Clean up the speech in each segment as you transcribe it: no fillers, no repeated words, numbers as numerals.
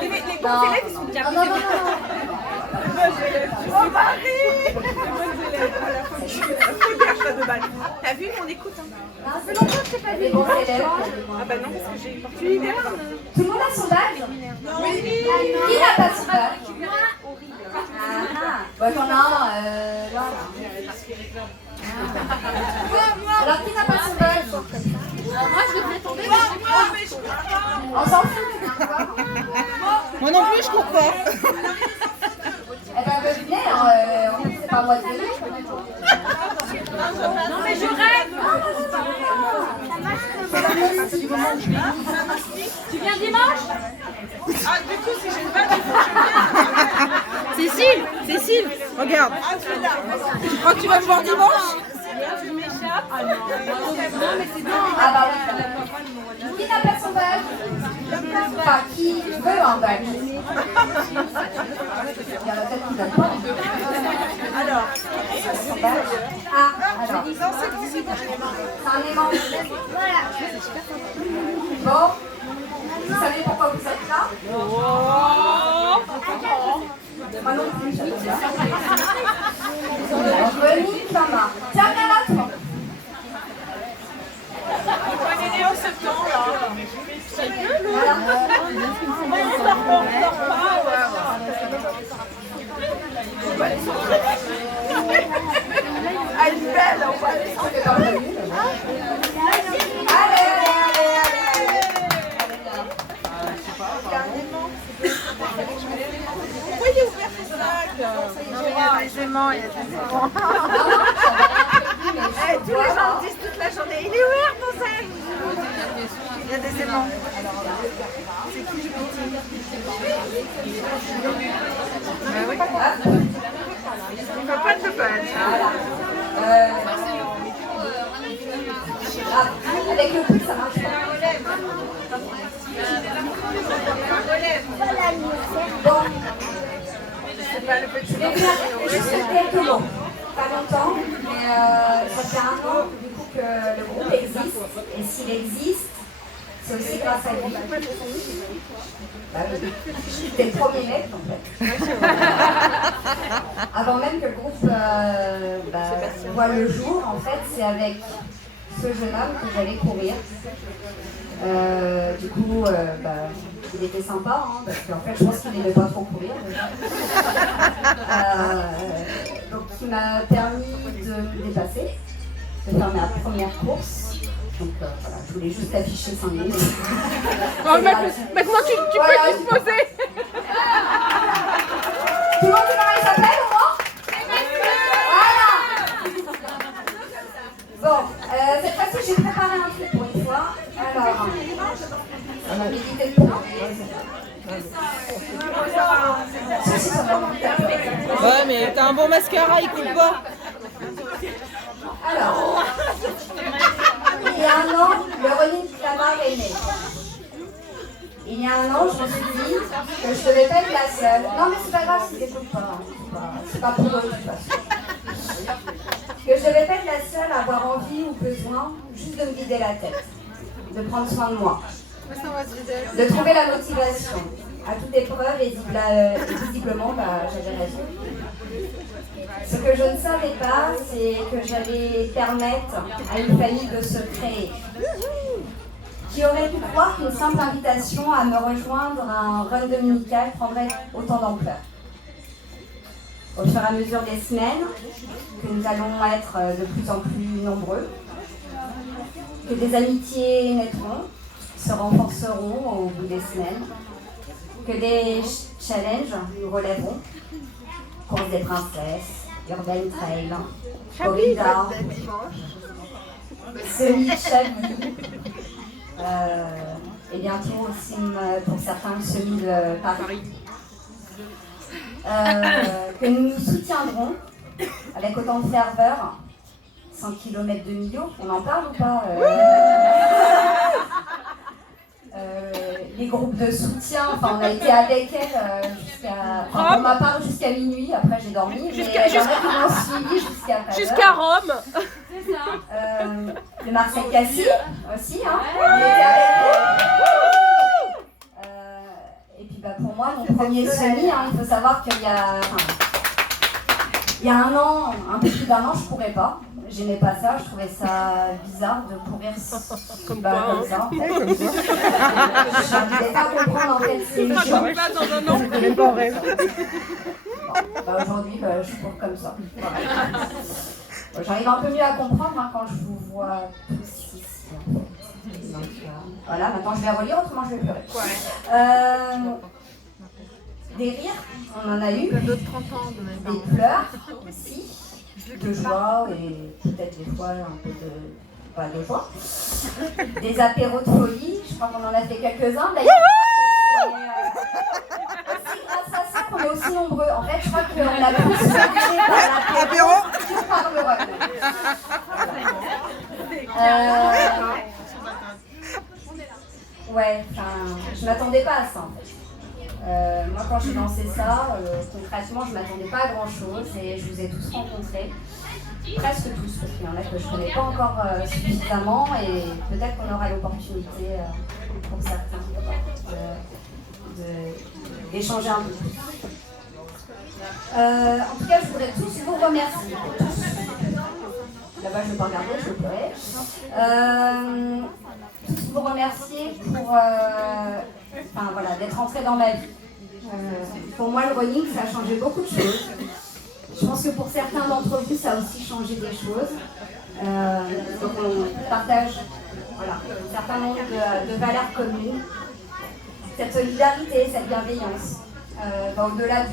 Les bons élèves, ils sont déjà pris. Oh Marie! T'as vu mon écoute? Ça fait longtemps que je t'ai pas vu. Les bons élèves. Ah bah non, parce que j'ai eu parti l'hiver. Tout le monde a son badge? Oui. Qui n'a pas son badge? Bon, j'en ai un là. Alors, qui n'a pas son badge? Moi, je devrais tomber. On s'en fout. Moi non plus, je cours pas. Eh ben, venez, c'est pas moi de venir. Non mais je rêve. Tu viens dimanche? Ah du coup si j'ai une balle, il faut que je vienne. Cécile, regarde. Ah tu es là. Tu crois que tu vas me voir dimanche? Tu m'échappes. Ah non mais c'est bien. Ah bah oui. Qui n'a pas son badge? Enfin, qui veut un badge? Il y en a peut-être qui veulent pas. Alors. Son badge. Ah, alors. C'est un aimant. Voilà. Bon. Vous savez pourquoi vous êtes là? Moi non plus. René Thomas. Tiens, viens là, toi. On est né en septembre là. Voilà. Elle est belle, on va aller. Allez. Pourquoi il est ouvert ce sac? Il y a des aimants, il y a des aimants. Tous les gens me disent toute la journée, il est ouvert ton sac. Il y a des aimants. C'est qui le petit? Oui. Il ne va pas de badge. Avec le coup, ça marche pas. Bon. C'est pas le petit. Je vais faire juste quelques mots. Pas longtemps, mais ça fait 1 an du coup que le groupe existe. Et s'il existe, c'est aussi grâce à lui. Bah oui. C'était le premier mec en fait. Avant même que le groupe voit le jour, en fait, c'est avec ce jeune homme que j'allais courir. Du coup, il était sympa, hein, parce qu'en fait, je pense qu'il n'aimait pas trop courir. Donc, il m'a permis de me dépasser, de faire ma première course. Donc, voilà, je voulais juste afficher 5 minutes. Maintenant, tu peux t'exposer. Tout le monde sait comment il s'appelle, au moins? Voilà. Bon, cette fois-ci, j'ai préparé un truc pour une fois. Alors, évitez le point. Ouais, mais t'as un bon mascara, il coule pas. Alors, il y a 1 an, le running clamart est né. Il y a 1 an, je me suis dit que je devais pas être la seule. Non, mais c'est pas grave si t'écoutes pas. C'est pas pour eux, de toute façon. Que je devais pas être la seule à avoir envie ou besoin juste de me vider la tête, de prendre soin de moi, de trouver la motivation. À toute épreuve, et visiblement, j'avais raison. Ce que je ne savais pas, c'est que j'allais permettre à une famille de se créer. Qui aurait pu croire qu'une simple invitation à me rejoindre à un run dominical prendrait autant d'ampleur? Au fur et à mesure des semaines, que nous allons être de plus en plus nombreux, que des amitiés naîtront, se renforceront au bout des semaines, que des challenges nous relèveront, course des princesses, urbain trail, corrida, semi-Chablis, et bientôt aussi pour certains le semi de Paris. Que nous nous soutiendrons avec autant de ferveur. 100 km de Millau, on en parle ou pas? Les groupes de soutien, enfin on a été avec elle pour ma part jusqu'à minuit, après j'ai dormi, mais il y en a qui m'ont suivi jusqu'à 13h. Jusqu'à Rome. C'est ça. Le Marseille-Cassis aussi, hein. On était avec vous. Et puis bah, pour moi, mon premier semi, hein, il faut savoir qu'il y a... il y a un an, un peu plus d'un an, je courais pas. J'aimais pas ça, je trouvais ça bizarre de courir comme ça. En fait. Je n'arrivais pas à comprendre en fait ces gens. Même pas en rêve. Bon, aujourd'hui, je cours comme ça. Voilà. Bon, j'arrive un peu mieux à comprendre hein, quand je vous vois tous ici. En fait. Donc, voilà, maintenant je vais relire, autrement je vais pleurer. Des rires, on en a eu. Des pleurs aussi. De joie et peut-être des fois un peu pas de joie. Des apéros de folie, je crois qu'on en a fait quelques-uns. D'ailleurs, aussi grâce à ça qu'on est aussi nombreux. En fait, je crois qu'on a tous marché par l'apéro que par le rock. Ouais, enfin, je m'attendais pas à ça en fait. Moi, quand j'ai lancé ça, concrètement, je ne m'attendais pas à grand-chose et je vous ai tous rencontrés, presque tous, parce qu'il y en a que je ne connais pas encore suffisamment et peut-être qu'on aura l'opportunité pour certains d'échanger un peu plus. En tout cas, je voudrais tous vous remercier. Là-bas, je ne vais pas regarder, je vais pleurer. Tous vous remercier pour voilà, d'être entrés dans ma vie. Pour moi, le running, ça a changé beaucoup de choses. Je pense que pour certains d'entre vous, ça a aussi changé des choses. Donc on partage voilà, un certain nombre de valeurs communes. Cette solidarité, cette bienveillance, va au-delà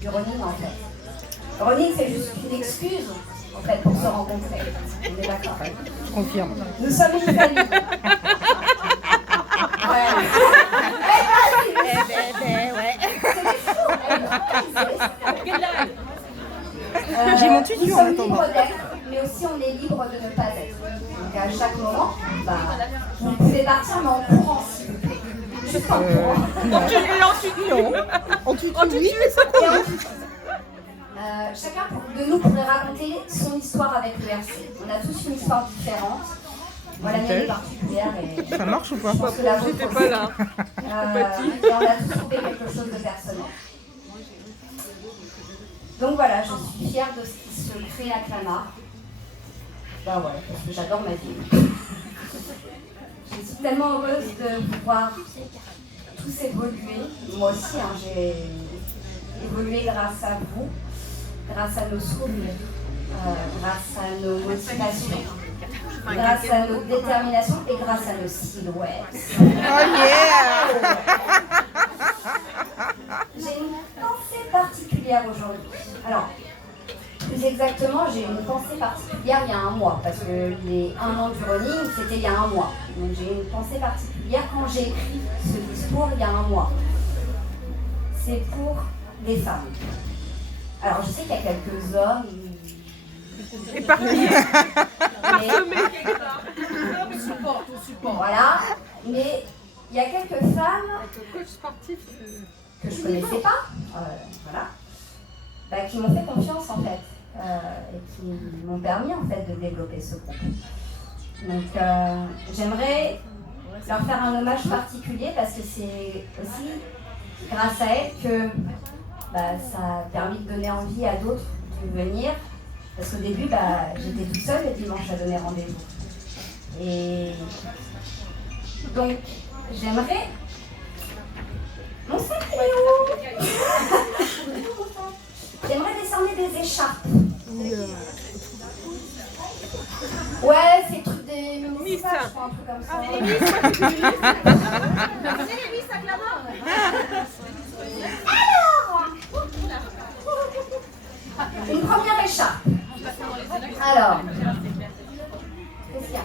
du running en fait. Le running, c'est juste une excuse en fait pour se rencontrer. On est d'accord. Je confirme. Nous sommes une famille. Ouais. J'ai mon tutu nous en sommes attendant. libres d'être, mais aussi on est libre de ne pas être. Donc à chaque moment, vous pouvez partir, mais en courant s'il vous plaît. Juste en courant. Non. En tutu, oui. Et en tutu. Chacun de nous pourrait raconter son histoire avec le RC. On a tous une histoire différente. Voilà, la mienne est particulière et Ça marche ou pas? je pense que la vôtre aussi. pas là. Et on a tous trouvé quelque chose de personnel. Donc voilà, je suis fière de ce qui se crée à Clamart. Ben ouais, parce que j'adore ma ville. Je suis tellement heureuse de vous voir tous évoluer. Moi aussi, hein, j'ai évolué grâce à vous, grâce à nos souvenirs, grâce à nos motivations, grâce à notre détermination et grâce à nos silhouettes. Oh yeah! J'ai une pensée particulière aujourd'hui. Alors, plus exactement, j'ai une pensée particulière il y a un mois, parce que les 1 an du running, c'était il y a un mois. Donc j'ai une pensée particulière quand j'ai écrit ce discours il y a un mois. C'est pour les femmes. Alors je sais qu'il y a quelques hommes... Éparpillés. Voilà, mais il y a quelques femmes Coach sportif. que je ne connaissais pas, voilà, qui m'ont fait confiance en fait, et qui m'ont permis en fait de développer ce groupe. Donc j'aimerais leur faire un hommage particulier parce que c'est aussi grâce à elles que ça a permis de donner envie à d'autres de venir. Parce qu'au début, j'étais toute seule le dimanche à donner rendez-vous. Et donc, j'aimerais... Mon sac, il est où? J'aimerais décerner des écharpes. Ouais, c'est trucs des municipales, je crois, un truc comme ça. Alors, une première écharpe. Alors, qu'est-ce qu'il y a?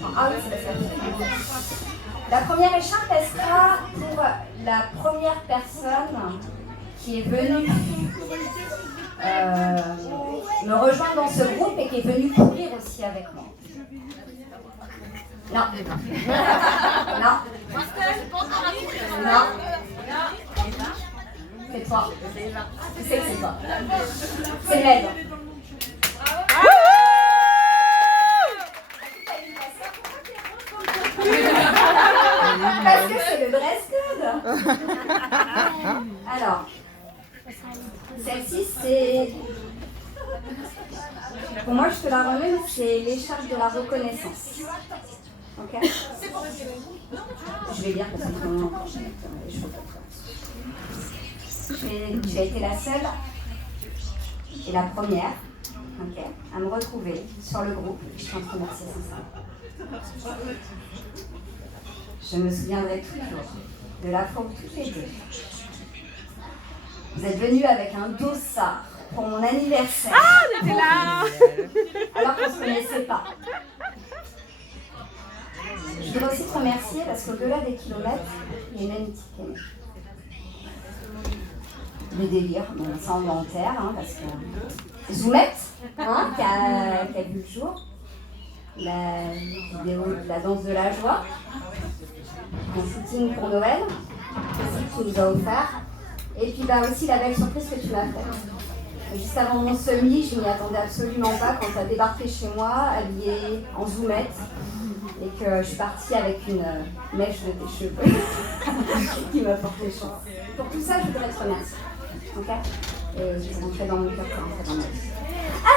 Non. Ah oui, c'est parce qu'il y a... La première écharpe, elle sera pour la première personne qui est venue me rejoindre dans ce groupe et qui est venue courir aussi avec moi. Non. Non. Non. C'est toi. Je sais que c'est toi. C'est Meg. Parce que c'est le dress code. Alors, celle-ci, c'est... Pour moi, je te la remets, mais c'est l'écharpe de la reconnaissance. Ok? Je vais lire parce que sinon, je vais mettre les cheveux comme ça. J'ai été la seule et la première, ok, à me retrouver sur le groupe. Je tiens à te remercier sincèrement. Je me souviendrai toujours de la fois où toutes les deux, vous êtes venus avec un dossard pour mon anniversaire. Ah, on était là. Alors qu'on ne se connaissait pas. Je voudrais aussi te remercier parce qu'au-delà des kilomètres, il y a une amitié qui est née. Le délire, bon, ça on va en terre, hein, parce que Zoumette, hein, qui a vu le jour, la vidéo de la danse de la joie, un shooting pour Noël, aussi que tu nous as offert, et puis bah, aussi la belle surprise que tu m'as faite. Juste avant mon semi, je m'y attendais absolument pas quand tu as débarqué chez moi, habillée en Zoumette, et que je suis partie avec une mèche de tes cheveux qui m'a porté chance. Pour tout ça, je voudrais te remercier. Ok? Et je suis rentrée dans mon cœur, rentrée dans ma vie.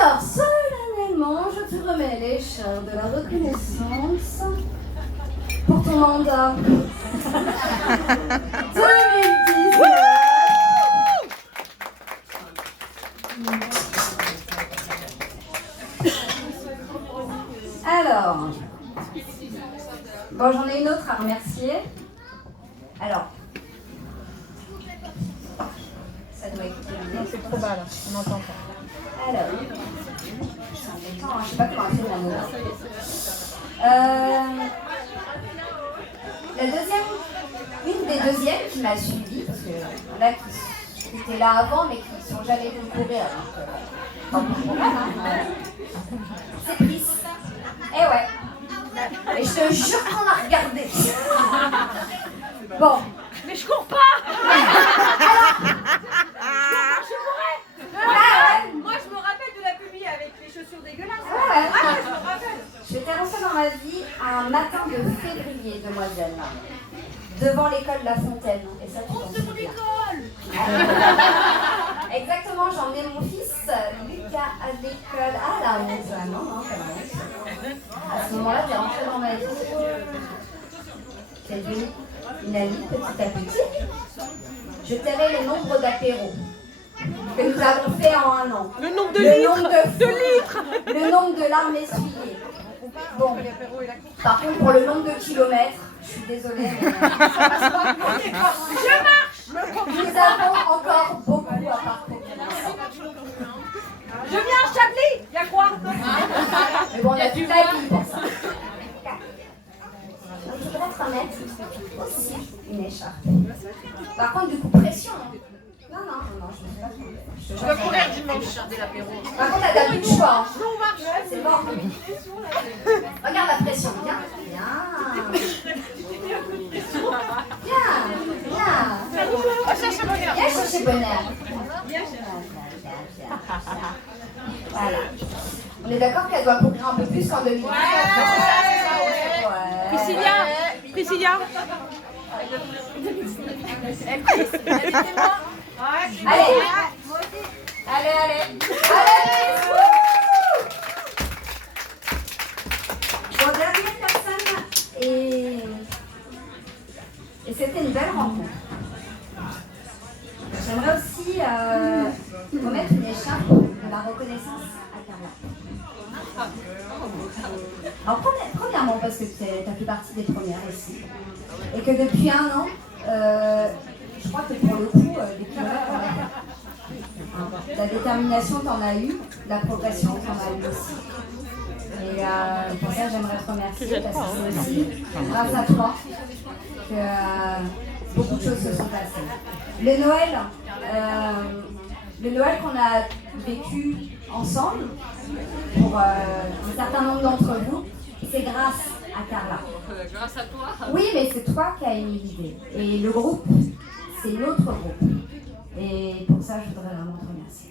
Alors, solennellement, je te remets l'écharpe de la reconnaissance pour ton mandat 2019. Alors, bon, j'en ai une autre à remercier. Alors, ça doit écouter. C'est trop bas là, on n'entend pas. Alors, c'est embêtant, hein, je sais pas comment faire la note. La deuxième, une des deuxièmes qui m'a suivie, parce que là qui étaient là avant mais qui ne sont jamais venus courir. C'est Pris. Eh ouais. Et je te jure qu'on a regardé. Bon. Mais je cours pas. Moi, je me rappelle de la pubie avec les chaussures dégueulasses. Ouais. Je me rappelle. Je t'ai lancé dans ma vie un matin de février, demoiselle. Devant l'école La Fontaine. Et ça, tu t'en souviens. Exactement, j'ai emmené mon fils Lucas à l'école. Ah la honte, non, pas la honte. À ce moment-là, t'es rentrée dans ma vie. T'es devenue une amie petit à petit. Je tairai le nombre d'apéros que nous avons fait en un an. Le nombre de litres. Le nombre de larmes essuyées. Bon, par contre, pour le nombre de kilomètres, je suis désolée, mais ça passe pas. Je marche. Nous avons encore beaucoup à parcourir. Je viens à Chablis. Y'a quoi? Mais bon, on a toute la vie pour ça. Je voudrais te remettre aussi une écharpe. Par contre, du coup, pression. Non, je ne sais pas trouver. Je dois courir dimanche. Par contre, t'as plus de choix. Non, on marche. C'est bon. Regarde la pression. Bien. Viens chercher bonheur. Voilà. On est d'accord qu'elle doit courir un peu plus qu'en 2019. Ouais. Priscilla. Allez. Bon, dernière personne et c'était une belle rencontre. J'aimerais aussi remettre une écharpe de la reconnaissance à Carla. Alors, premièrement, parce que tu as fait partie des premières aussi. Et que depuis un an, je crois que pour le coup, les kilomètres, on a fait. La détermination, t'en as eu. La progression, t'en as eu aussi. Et pour ça, j'aimerais te remercier parce que c'est aussi grâce à toi que beaucoup de choses se sont passées. Le Noël qu'on a vécu ensemble, pour un certain nombre d'entre vous, c'est grâce à Carla. Grâce à toi. Oui, mais c'est toi qui as émis l'idée. Et le groupe, c'est notre groupe. Et pour ça, je voudrais vraiment te remercier.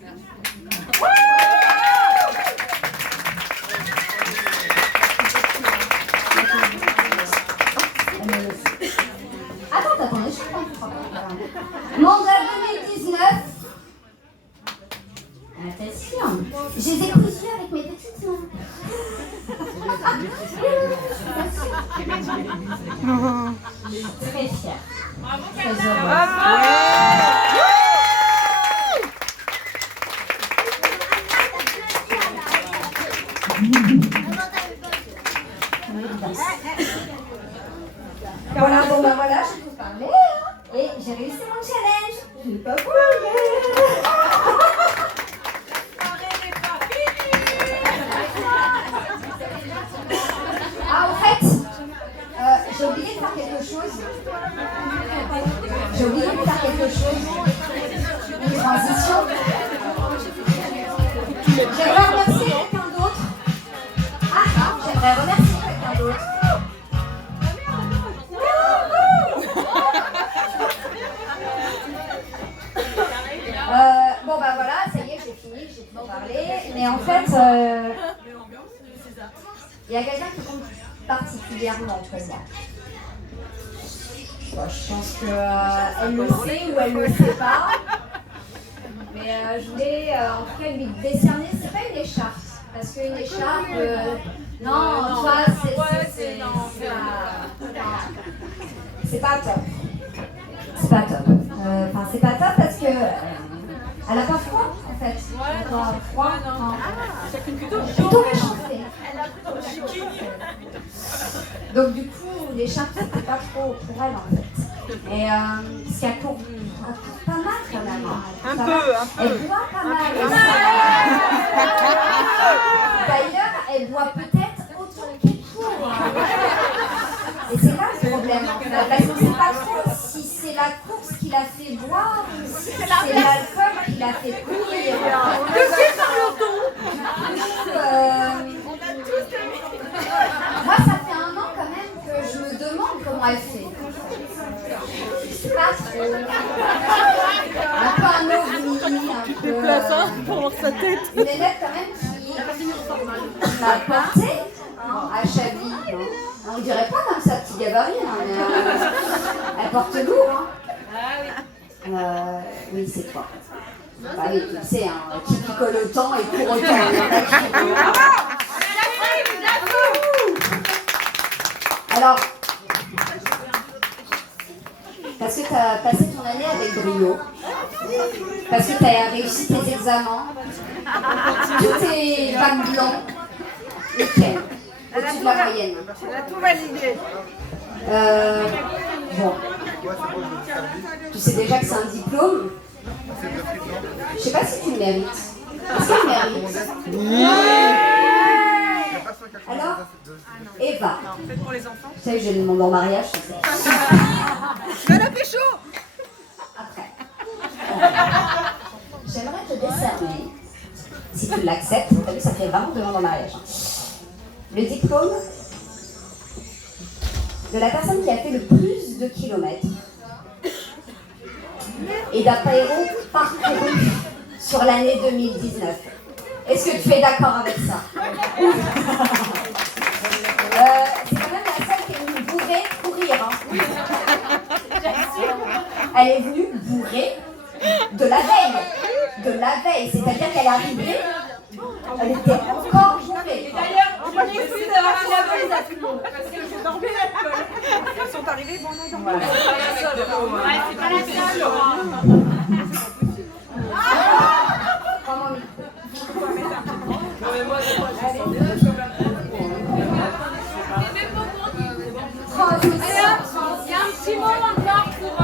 Attends, t'as ton écharpe. Mandat 2019. Attention, je les ai cousus avec mes petites mains. Très fière. Très heureuse. Voilà, bon ben voilà, je peux parler. Hein. Et j'ai réussi mon challenge. Je n'ai pas voulu. Ah, au fait, j'ai oublié de faire quelque chose. Une transition. J'aimerais remercier quelqu'un d'autre. J'aimerais remercier quelqu'un d'autre. Bon bah voilà, ça y est, j'ai fini de parler. Mais en fait, il y a quelqu'un qui compte particulièrement pour moi. Bon, je pense qu'elle le sait ou elle le sait pas. Mais je voulais en tout cas lui décerner, c'est pas une écharpe. Parce qu'une écharpe, non, toi, c'est pas top. C'est pas top. Enfin, c'est pas top parce que elle a pas froid en fait. Elle a pas froid, non. Plutôt réchauffée. Donc du coup, l'écharpe c'était pas trop pour elle en fait. Et parce qu'elle court pas mal quand même. Un peu. Elle boit pas mal. D'ailleurs, elle boit peut-être autant qu'il court. Et c'est là le problème en fait. Parce qu'on sait pas trop si c'est la course qui l'a fait boire ou si c'est l'alcool qui l'a fait courir. Moi, ça fait 1 an quand même que je me demande comment elle fait. Je sais pas trop. Un peu un ovni, un peu. Pour voir sa tête. Une élève quand même qui m'a portée à Chaville. On dirait pas comme ça, petit gabarit, hein, mais elle porte lourd. Hein. Oui, c'est toi. Bah oui, tu sais, hein, qui picole autant et court autant. Alors, parce que tu as passé ton année avec brio, parce que tu as réussi tes examens, tous tes bacs blancs, nickel, au-dessus de la moyenne. Elle a tout validé. Bon, tu sais déjà que c'est un diplôme. Je sais pas si tu le mérites. Est-ce que tu le mérites? Alors, Eva. Pour les enfants. Tu sais, je vais demander en mariage. Je vais la pécho. Après. J'aimerais te décerner, si tu l'acceptes, t'as vu, ça fait vraiment demande en mariage. Hein. Le diplôme de la personne qui a fait le plus de kilomètres et d'apéro parcouru sur l'année 2019. Est-ce que tu es d'accord avec ça? C'est quand même la seule qui est venue bourrée courir. Hein. Elle est venue bourrée de la veille. C'est-à-dire qu'elle est arrivée, elle était encore bourrée. D'ailleurs, je me suis d'avoir fait la valise à tout le monde. Parce que j'ai dormi l'alcool. Elles sont arrivées, bon, non, Voilà. C'est pas la seule. Prends mon micro. Il y a un petit mot encore pour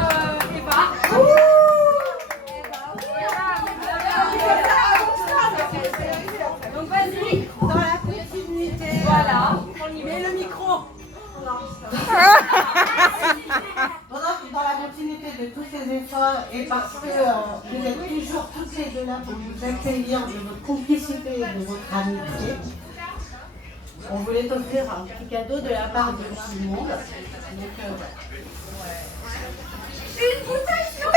Eva. Donc vas-y. dans la continuité. Voilà. On y met le micro. Dans la continuité de tous ces efforts et parce que vous êtes toujours toutes les deux là pour nous accueillir de votre complicité et de votre amitié, on voulait t'offrir un petit cadeau de la part de tout le monde. Donc, Une bouteille d'eau.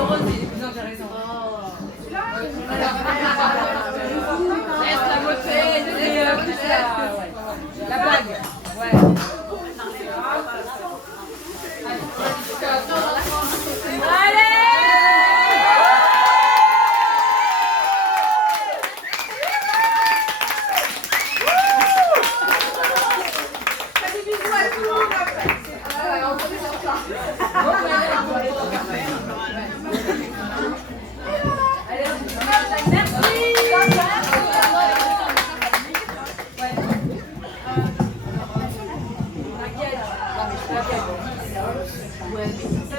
ce rose, il est plus intéressant. Reste la beauté, plus la bague. Ouais. Allez!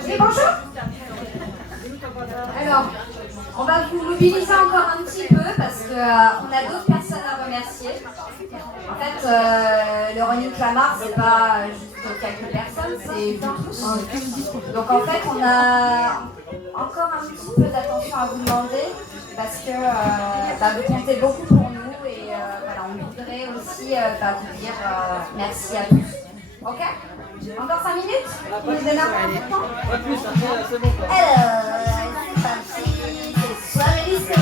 Oui, bonjour. Alors, on va vous mobiliser encore un petit peu parce qu'on a d'autres personnes à remercier. En fait, le Running Clamart, c'est pas juste quelques personnes, c'est vous tous. Donc en fait, on a encore un petit peu d'attention à vous demander parce que vous comptez beaucoup pour nous et voilà, on voudrait aussi vous dire merci à tous. Ok? Encore 5 minutes? Vous nous donnez un peu de temps? Pas plus, c'est bon. Alors, c'est parti, c'est soirée disco.